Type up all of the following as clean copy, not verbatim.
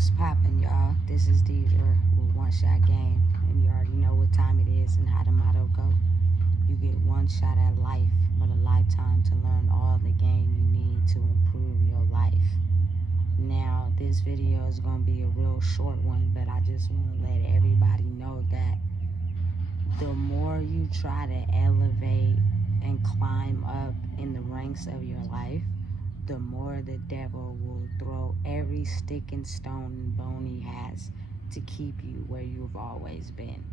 What's poppin', y'all? This is Deidra with One Shot Game, and you already know what time it is and how the motto go. You get one shot at life, but a lifetime to learn all the game you need to improve your life. Now, this video is gonna be a real short one, but I just want to let everybody know that the more you try to elevate and climb up in the ranks of your life, the more the devil will throw every stick and stone and bone he has to keep you where you've always been.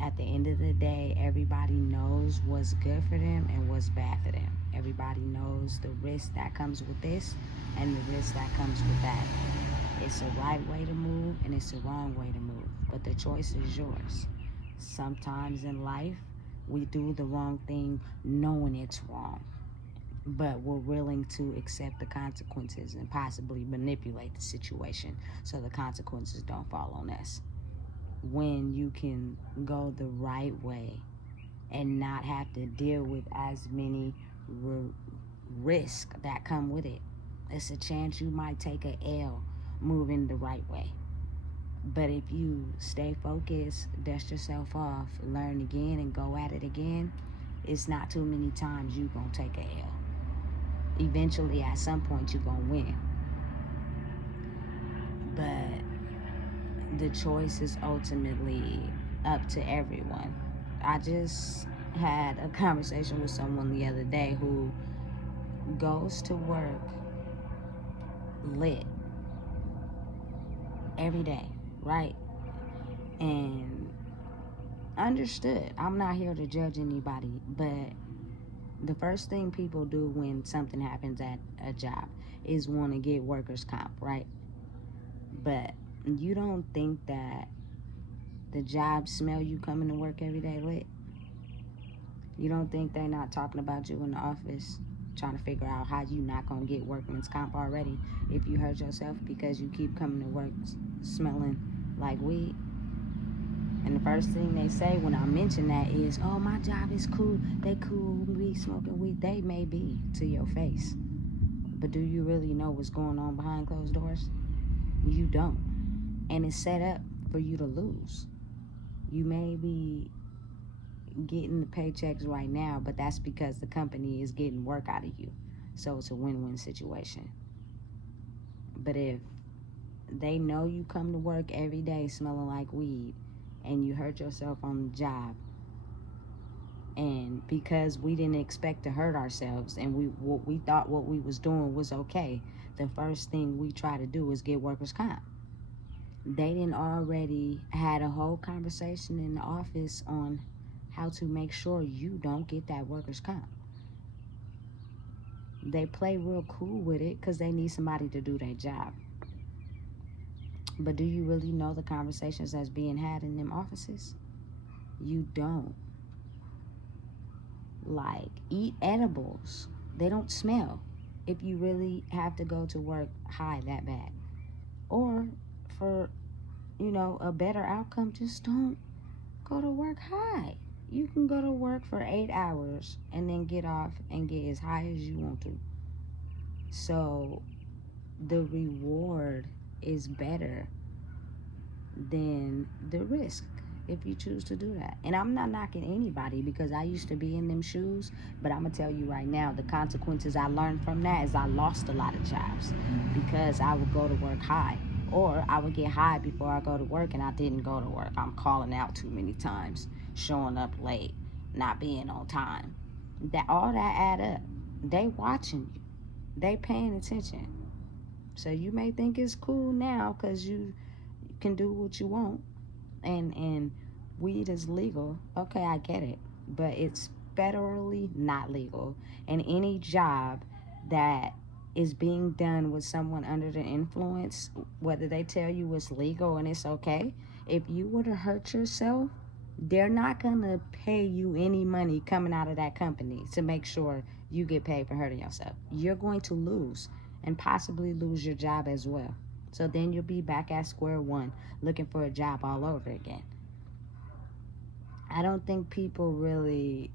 At the end of the day, everybody knows what's good for them and what's bad for them. Everybody knows the risk that comes with this and the risk that comes with that. It's a right way to move and it's a wrong way to move, but the choice is yours. Sometimes in life, we do the wrong thing knowing it's wrong, but we're willing to accept the consequences and possibly manipulate the situation so the consequences don't fall on us. When you can go the right way and not have to deal with as many risks that come with it, it's a chance you might take a L moving the right way. But if you stay focused, dust yourself off, learn again, and go at it again, it's not too many times you gonna take a L. Eventually, at some point, you're gonna win. But the choice is ultimately up to everyone. I just had a conversation with someone the other day who goes to work lit every day, right? And understood, I'm not here to judge anybody, but the first thing people do when something happens at a job is want to get workers' comp, right? But you don't think that the job smell you coming to work every day lit? You don't think they're not talking about you in the office trying to figure out how you not going to get workman's comp already if you hurt yourself because you keep coming to work smelling like weed? And the first thing they say when I mention that is, oh, my job is cool. They cool, we smoking weed. They may be to your face. But do you really know what's going on behind closed doors? You don't. And it's set up for you to lose. You may be getting the paychecks right now, but that's because the company is getting work out of you. So it's a win-win situation. But if they know you come to work every day smelling like weed and you hurt yourself on the job, and because we didn't expect to hurt ourselves and we thought what we was doing was okay, the first thing we try to do is get workers' comp. They didn't already had a whole conversation in the office on how to make sure you don't get that workers' comp. They play real cool with it because they need somebody to do their job. But do you really know the conversations that's being had in them offices? You don't. Like, eat edibles. They don't smell if you really have to go to work high that bad. Or for, a better outcome, just don't go to work high. You can go to work for 8 hours and then get off and get as high as you want to. So the reward is better than the risk if you choose to do that. And I'm not knocking anybody because I used to be in them shoes, but I'm gonna tell you right now, the consequences I learned from that is I lost a lot of jobs because I would go to work high, or I would get high before I go to work and I didn't go to work. I'm calling out too many times, showing up late, not being on time. That all that add up. They watching you. They paying attention. So you may think it's cool now because you can do what you want, and weed is legal. Okay, I get it, but it's federally not legal. And any job that is being done with someone under the influence, whether they tell you it's legal and it's okay, if you were to hurt yourself, they're not gonna pay you any money coming out of that company to make sure you get paid for hurting yourself. You're going to lose and possibly lose your job as well. So then you'll be back at square one looking for a job all over again. I don't think people really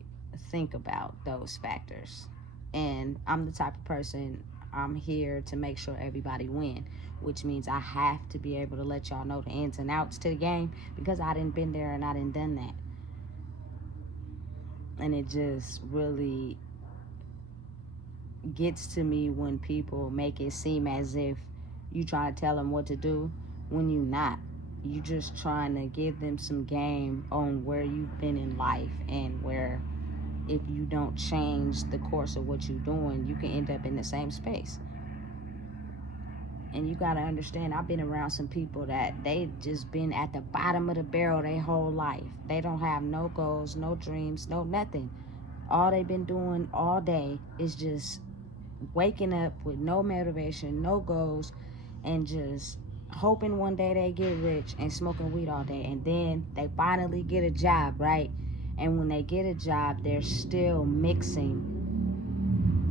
think about those factors. And I'm the type of person, I'm here to make sure everybody win, which means I have to be able to let y'all know the ins and outs to the game, because I done been there and I done that. And it just really gets to me when people make it seem as if you try to tell them what to do when you not. You just trying to give them some game on where you've been in life, and where if you don't change the course of what you're doing, you can end up in the same space. And you got to understand, I've been around some people that they just been at the bottom of the barrel their whole life. They don't have no goals, no dreams, no nothing. All they've been doing all day is just waking up with no motivation, no goals, and just hoping one day they get rich and smoking weed all day. And then they finally get a job, right? And when they get a job, they're still mixing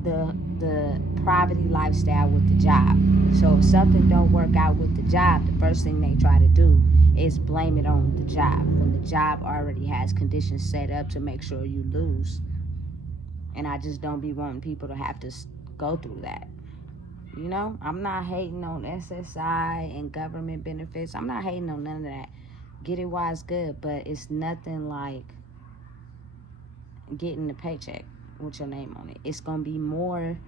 the poverty lifestyle with the job. So if something don't work out with the job, the first thing they try to do is blame it on the job, when the job already has conditions set up to make sure you lose. And I just don't be wanting people to have to go through that. You know, I'm not hating on SSI and government benefits. I'm not hating on none of that. Get it while it's good, but it's nothing like getting a paycheck with your name on it. It's going to be more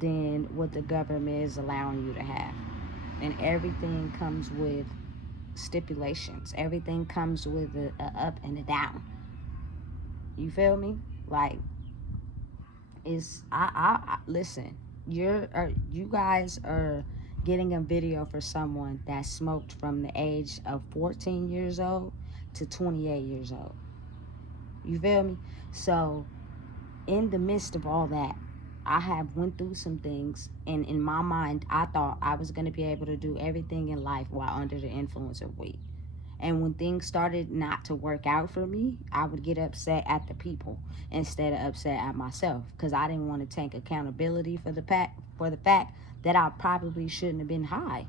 than what the government is allowing you to have. And everything comes with stipulations. Everything comes with a up and a down. You feel me? Like, it's I listen. You guys are getting a video for someone that smoked from the age of 14 years old to 28 years old. You feel me? So in the midst of all that, I have went through some things, and in my mind, I thought I was going to be able to do everything in life while under the influence of weed. And when things started not to work out for me, I would get upset at the people instead of upset at myself, because I didn't want to take accountability for the fact that I probably shouldn't have been high.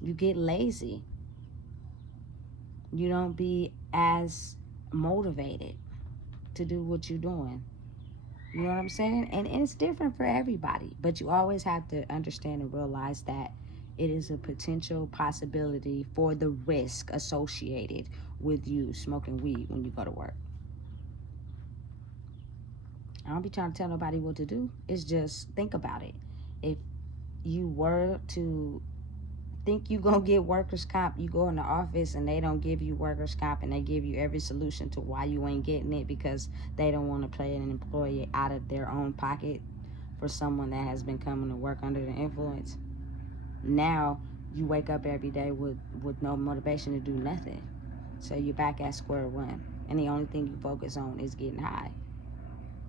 You get lazy. You don't be as motivated to do what you're doing. You know what I'm saying? And it's different for everybody. But you always have to understand and realize that it is a potential possibility for the risk associated with you smoking weed when you go to work. I don't be trying to tell nobody what to do. It's just think about it. If you were to think you gonna get workers' comp, you go in the office and they don't give you workers' comp, and they give you every solution to why you ain't getting it, because they don't want to pay an employee out of their own pocket for someone that has been coming to work under the influence. Now you wake up every day with no motivation to do nothing. So you're back at square one, and the only thing you focus on is getting high.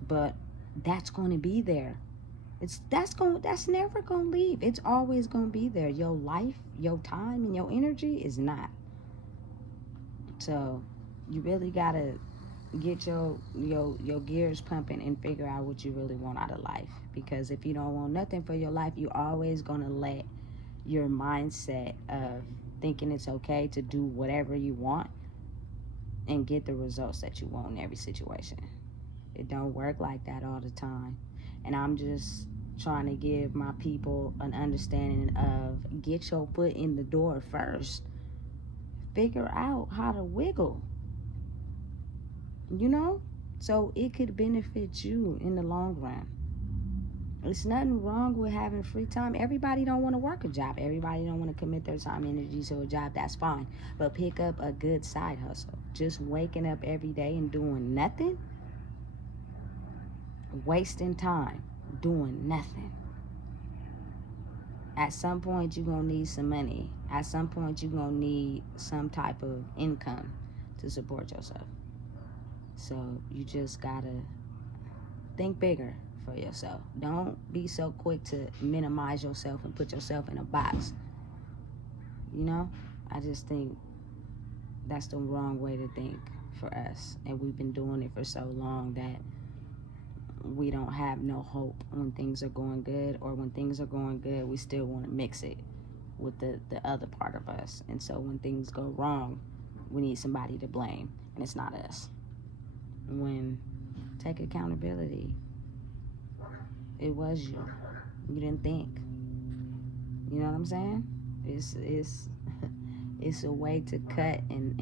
But that's going to be there. That's never gonna leave. It's always gonna be there. Your life, your time, and your energy is not. So you really gotta get your gears pumping and figure out what you really want out of life. Because if you don't want nothing for your life, you always gonna let your mindset of thinking it's okay to do whatever you want and get the results that you want in every situation. It don't work like that all the time. And I'm just trying to give my people an understanding of, get your foot in the door first. Figure out how to wiggle. You know? So it could benefit you in the long run. There's nothing wrong with having free time. Everybody don't want to work a job. Everybody don't want to commit their time and energy to a job. That's fine. But pick up a good side hustle. Just waking up every day and doing nothing, wasting time doing nothing. At some point you're going to need some money. At some point you're going to need some type of income to support yourself. So you just got to think bigger for yourself. Don't be so quick to minimize yourself and put yourself in a box. You know, I just think that's the wrong way to think for us. And we've been doing it for so long that we don't have no hope when things are going good, or when things are going good, we still want to mix it with the other part of us. And so when things go wrong, we need somebody to blame, and it's not us. When take accountability, it was you. You didn't think. You know what I'm saying? It's it's a way to cut and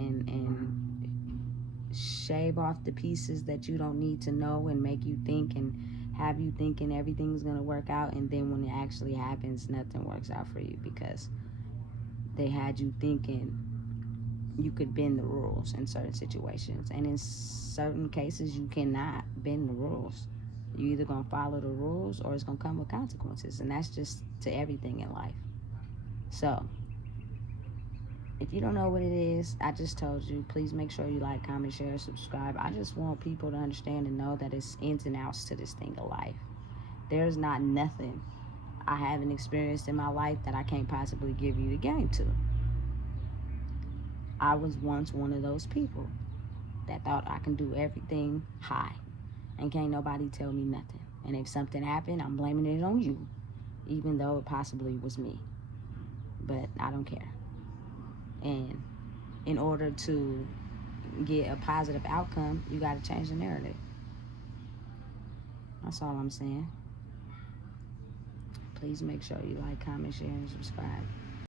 shave off the pieces that you don't need to know and make you think and have you thinking everything's gonna work out, and then when it actually happens, nothing works out for you because they had you thinking you could bend the rules in certain situations, and in certain cases you cannot bend the rules. You either gonna follow the rules or it's gonna come with consequences, and that's just to everything in life. So if you don't know what it is, I just told you, please make sure you like, comment, share, subscribe. I just want people to understand and know that it's ins and outs to this thing of life. There's not nothing I haven't experienced in my life that I can't possibly give you the game to. I was once one of those people that thought I can do everything high and can't nobody tell me nothing. And if something happened, I'm blaming it on you, even though it possibly was me. But I don't care. And in order to get a positive outcome, you got to change the narrative. That's all I'm saying. Please make sure you like, comment, share, and subscribe.